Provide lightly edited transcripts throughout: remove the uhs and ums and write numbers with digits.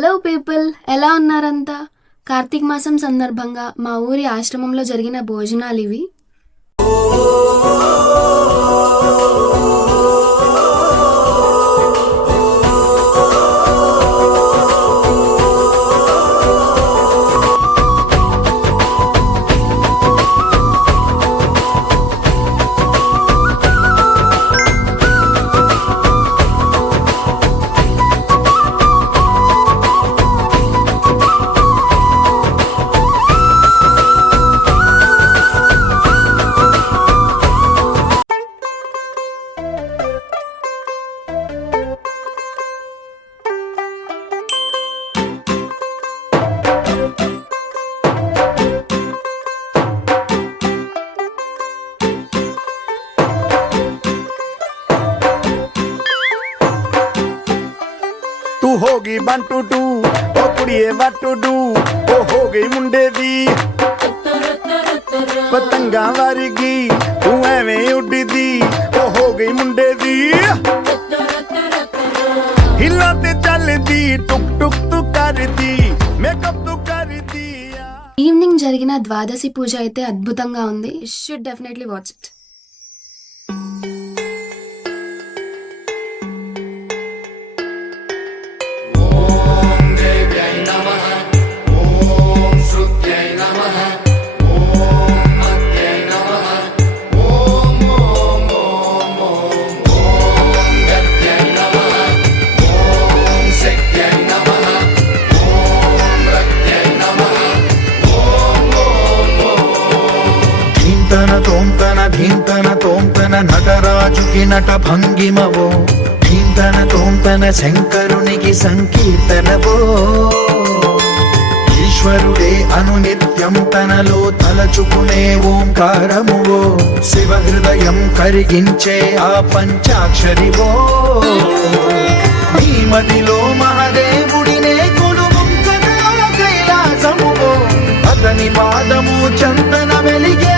Hello people, ఎలా ఉన్నారంతా? కార్తీక మాసం సందర్భంగా మా ఊరి ఆశ్రమంలో జరిగిన భోజనాలు ఇవి. तू होगी 1 2 2 ओ कुड़िए what to do ओ हो गई मुंडे दी पतंगा वर्गी तू एवें उड़दी ओ हो गई मुंडे दी हिला ते चलदी टुक टुक तू करदी मेकअप तू करदी. ఈవినింగ్ జరిగిన ద్వాదశి పూజ అయితే అద్భుతంగా ఉంది. Should definitely watch it. ధీంతన తోంతన నటరాజుకి నట భంగిమవో, ధీంతన తోంతన శంకరునికి సంకీర్తనవో. ఈశ్వరుడే అనునిత్యం తనలో తలచుకునే ఓంకారమువో, శివ హృదయం కరిగించే ఆ పంచాక్షరివో. నీ మదిలో మహాదేవుడినే కొలుముంచగా కైలాసమువో, అతని పాదము చందన వెలిగే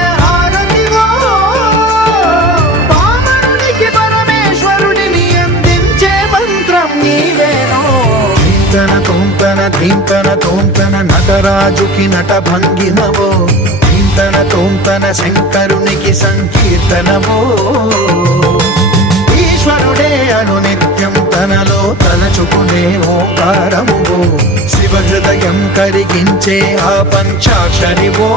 ధీంతన తోంతన నటరాజుకి నట భంగిమవో, ధీంతన తోంతన శంకరునికి సంకీర్తనవో. ఈశ్వరుడే అనునిత్యం తనలో తలచుకునే ఓంకారమువో, శివ హృదయం కరిగించే ఆ పంచాక్షరివో.